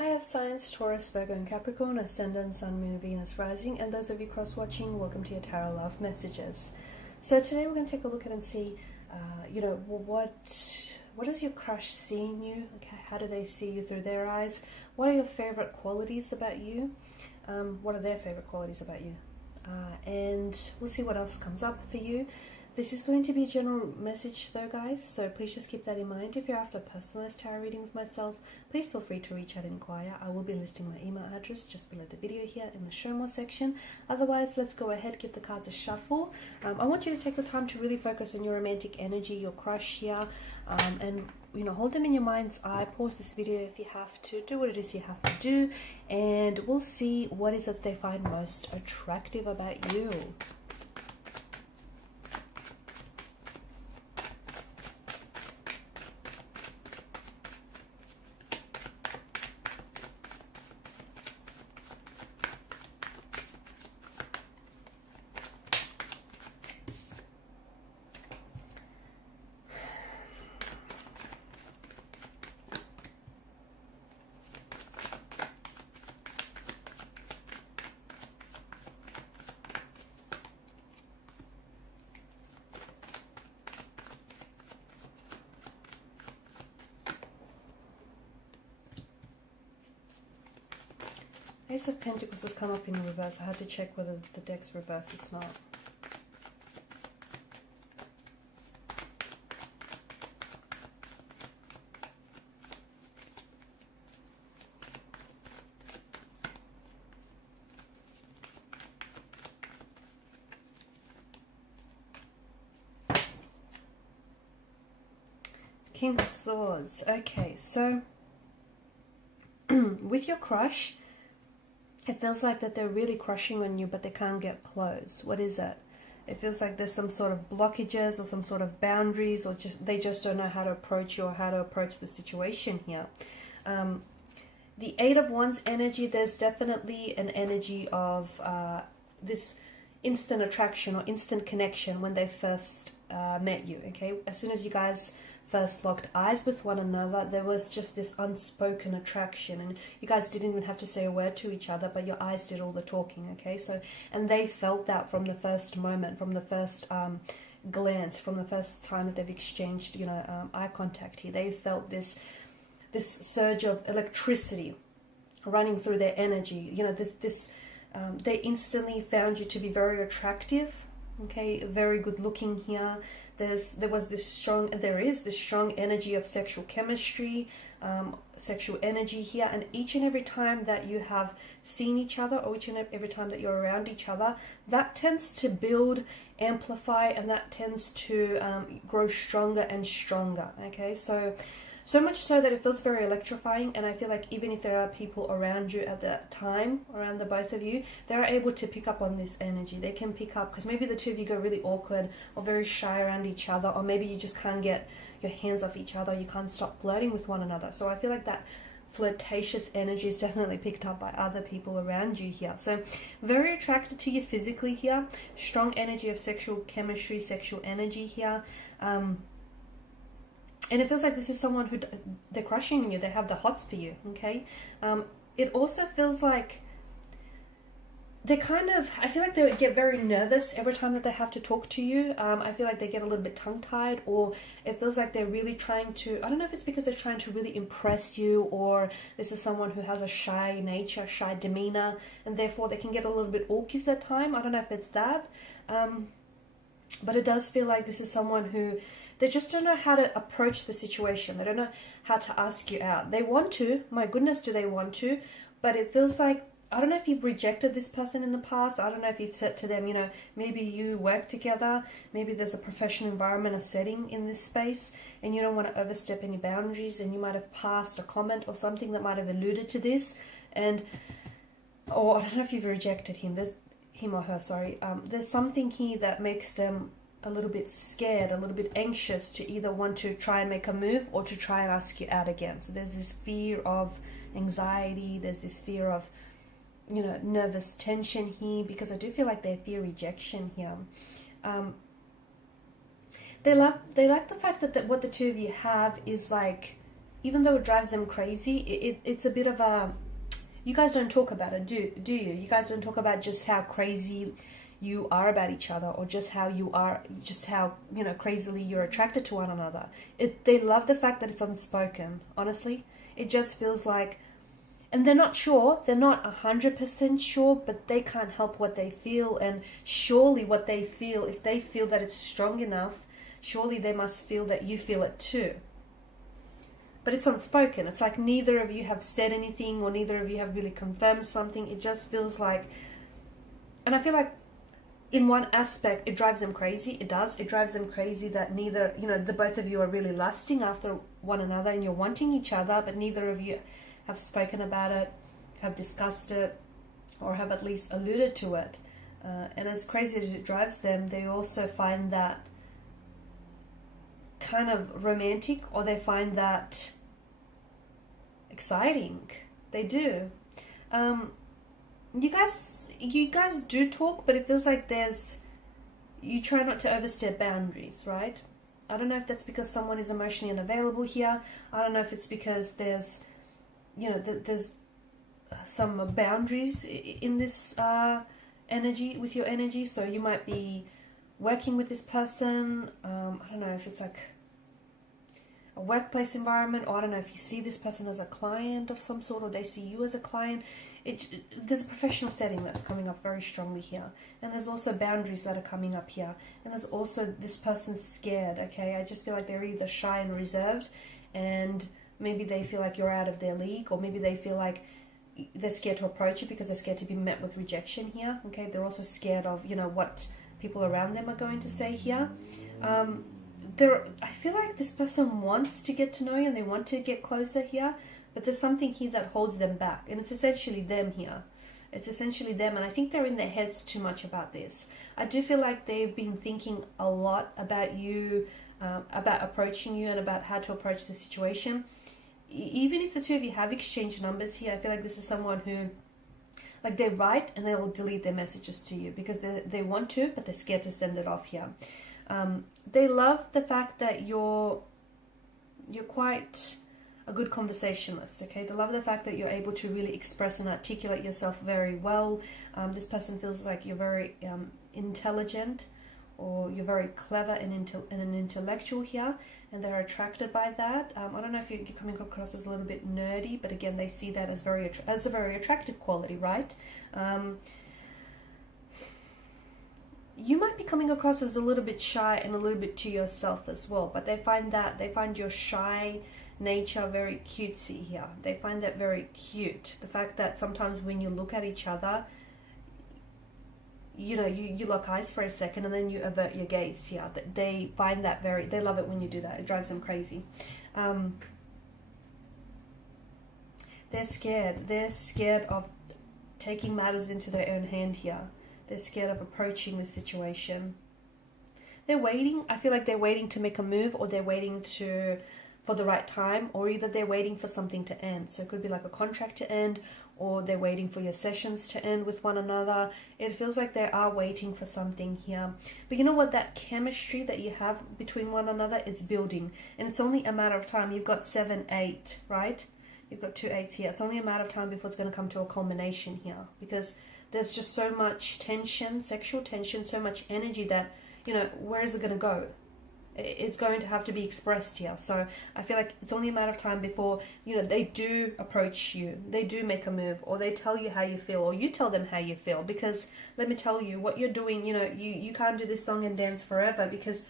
Hi Earth Signs, Taurus, Virgo and Capricorn, Ascendant, Sun, Moon, Venus, Rising, and those of you cross-watching, welcome to your Tarot Love Messages. So today we're going to take a look at and see, what does your crush see in you? Okay, how do they see you through their eyes? What are your favorite qualities about you? What are their favorite qualities about you? And we'll see what else comes up for you. This is going to be a general message though, guys, so please just keep that in mind. If you're after a personalized tarot reading with myself, please feel free to reach out and inquire. I will be listing my email address just below the video here in the show more section. Otherwise, let's go ahead, give the cards a shuffle. I want you to take the time to really focus on your romantic energy, your crush here, and hold them in your mind's eye. Pause this video if you have to, do what it is you have to do, and we'll see what is it they find most attractive about you. Ace of Pentacles has come up in reverse. I had to check whether the deck's reversed. It's not. King of Swords. Okay, so with your crush, it feels like that they're really crushing on you, but they can't get close. What is it? It feels like there's some sort of blockages or some sort of boundaries, or they just don't know how to approach you or how to approach the situation here. The Eight of Wands energy, there's definitely an energy of this instant attraction or instant connection when they first met you, okay? As soon as you guys first locked eyes with one another, there was just this unspoken attraction, and you guys didn't even have to say a word to each other, but your eyes did all the talking, okay? So, and they felt that from the first moment, from the first glance, from the first time that they've exchanged, eye contact here. They felt this surge of electricity running through their energy. They instantly found you to be very attractive, okay? Very good looking here. There is this strong energy of sexual chemistry, sexual energy here, and each and every time that you have seen each other, or each and every time that you're around each other, that tends to build, amplify, and that tends to grow stronger and stronger, okay? So much so that it feels very electrifying, and I feel like even if there are people around you at that time, around the both of you, they're able to pick up on this energy. They can pick up, because maybe the two of you go really awkward or very shy around each other, or maybe you just can't get your hands off each other, you can't stop flirting with one another. So I feel like that flirtatious energy is definitely picked up by other people around you here. So very attracted to you physically here, strong energy of sexual chemistry, sexual energy here. And it feels like this is someone who they're crushing on you. They have the hots for you, okay? It also feels like I feel like they get very nervous every time that they have to talk to you. I feel like they get a little bit tongue-tied, or it feels like they're really trying to, I don't know if it's because they're trying to really impress you, or this is someone who has a shy nature, shy demeanor, and therefore they can get a little bit awkward at time. I don't know if it's that. But it does feel like this is someone who, they just don't know how to approach the situation. They don't know how to ask you out. They want to, my goodness, do they want to? But it feels like, I don't know if you've rejected this person in the past. I don't know if you've said to them, maybe you work together. Maybe there's a professional environment, a setting in this space, and you don't want to overstep any boundaries, and you might have passed a comment or something that might have alluded to this. Or I don't know if you've rejected him. Him or her, sorry. There's something here that makes them a little bit scared, a little bit anxious to either want to try and make a move or to try and ask you out again. So there's this fear of anxiety, there's this fear of, nervous tension here, because I do feel like they fear rejection here. They like the fact that what the two of you have is like even though it drives them crazy, it's a bit of a, you guys don't talk about it, do you? You guys don't talk about just how crazy you are about each other, or just how you are, just how, you know, crazily you're attracted to one another. They love the fact that it's unspoken, honestly. It just feels like, and they're not sure, they're not 100% sure, but they can't help what they feel, and surely what they feel, if they feel that it's strong enough, surely they must feel that you feel it too. But it's unspoken. It's like neither of you have said anything, or neither of you have really confirmed something. It just feels like, and I feel like in one aspect it drives them crazy. It does. It drives them crazy that neither, you know, the both of you are really lusting after one another and you're wanting each other, but neither of you have spoken about it, have discussed it, or have at least alluded to it. And as crazy as it drives them, they also find that kind of romantic, or they find that exciting. They do. You guys do talk, but it feels like you try not to overstep boundaries, right? I don't know if that's because someone is emotionally unavailable here. I don't know if it's because there's, you know, there's some boundaries in this energy, with your energy. So you might be working with this person. I don't know if it's like a workplace environment, or I don't know if you see this person as a client of some sort, or they see you as a client. There's a professional setting that's coming up very strongly here, and there's also boundaries that are coming up here, and there's also this person's scared. Okay, I just feel like they're either shy and reserved, and maybe they feel like you're out of their league, or maybe they feel like they're scared to approach you because they're scared to be met with rejection here. Okay, they're also scared of, you know, what people around them are going to say here. I feel like this person wants to get to know you, and they want to get closer here, but there's something here that holds them back, and it's essentially them here. It's essentially them, and I think they're in their heads too much about this. I do feel like they've been thinking a lot about you, about approaching you, and about how to approach the situation. Even if the two of you have exchanged numbers here, I feel like this is someone who, like, they write and they'll delete their messages to you because they want to, but they're scared to send it off here. They love the fact that you're quite a good conversationalist, okay? They love the fact that you're able to really express and articulate yourself very well. This person feels like you're very intelligent, or you're very clever and an intellectual here, and they're attracted by that. I don't know if you're coming across as a little bit nerdy, but again, they see that as a very attractive quality, right? You might be coming across as a little bit shy and a little bit to yourself as well, but they find your shy nature very cutesy here. They find that very cute. The fact that sometimes when you look at each other, you know, you lock eyes for a second and then you avert your gaze here. They find that they love it when you do that. It drives them crazy. They're scared. They're scared of taking matters into their own hand here. They're scared of approaching the situation. They're waiting. I feel like they're waiting to make a move, or they're waiting for the right time, or either they're waiting for something to end. So it could be like a contract to end, or they're waiting for your sessions to end with one another. It feels like they are waiting for something here. But you know what? That chemistry that you have between one another, it's building. And it's only a matter of time. You've got 7, 8, right? You've got 2 8s here. It's only a matter of time before it's going to come to a culmination here. Because there's just so much tension, sexual tension, so much energy that, you know, where is it going to go? It's going to have to be expressed here. So I feel like it's only a matter of time before, you know, they do approach you, they do make a move, or they tell you how you feel, or you tell them how you feel. Because let me tell you, what you're doing, you know, you can't do this song and dance forever, because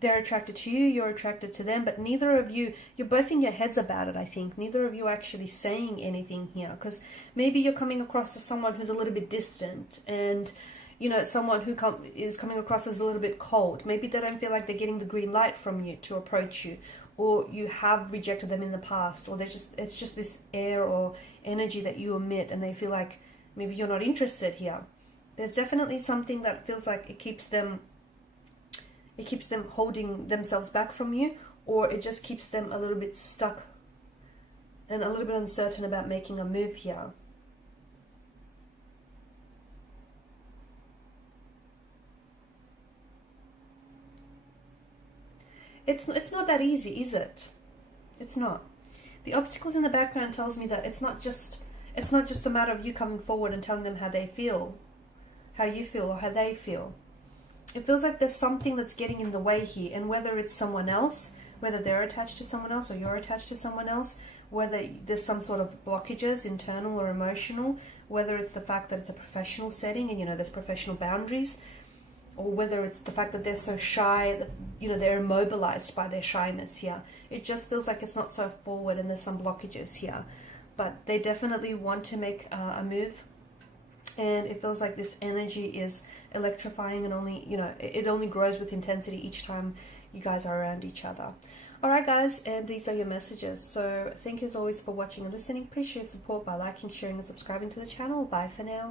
they're attracted to you, you're attracted to them, but neither of you, you're both in your heads about it, I think. Neither of you are actually saying anything here, because maybe you're coming across as someone who's a little bit distant, and, you know, someone who is coming across as a little bit cold. Maybe they don't feel like they're getting the green light from you to approach you, or you have rejected them in the past, or it's just this air or energy that you emit, and they feel like maybe you're not interested here. There's definitely something that feels like it keeps them holding themselves back from you, or it just keeps them a little bit stuck and a little bit uncertain about making a move here. It's not that easy, is it? It's not. The obstacles in the background tells me that it's not just a matter of you coming forward and telling them how they feel, how you feel, or how they feel. It feels like there's something that's getting in the way here, and whether it's someone else, whether they're attached to someone else or you're attached to someone else, whether there's some sort of blockages, internal or emotional, whether it's the fact that it's a professional setting and, you know, there's professional boundaries, or whether it's the fact that they're so shy that, you know, they're immobilized by their shyness here. It just feels like it's not so forward and there's some blockages here. But they definitely want to make a move. And it feels like this energy is electrifying and only, you know, it only grows with intensity each time you guys are around each other. Alright guys, and these are your messages. So thank you as always for watching and listening. Please show your support by liking, sharing and subscribing to the channel. Bye for now.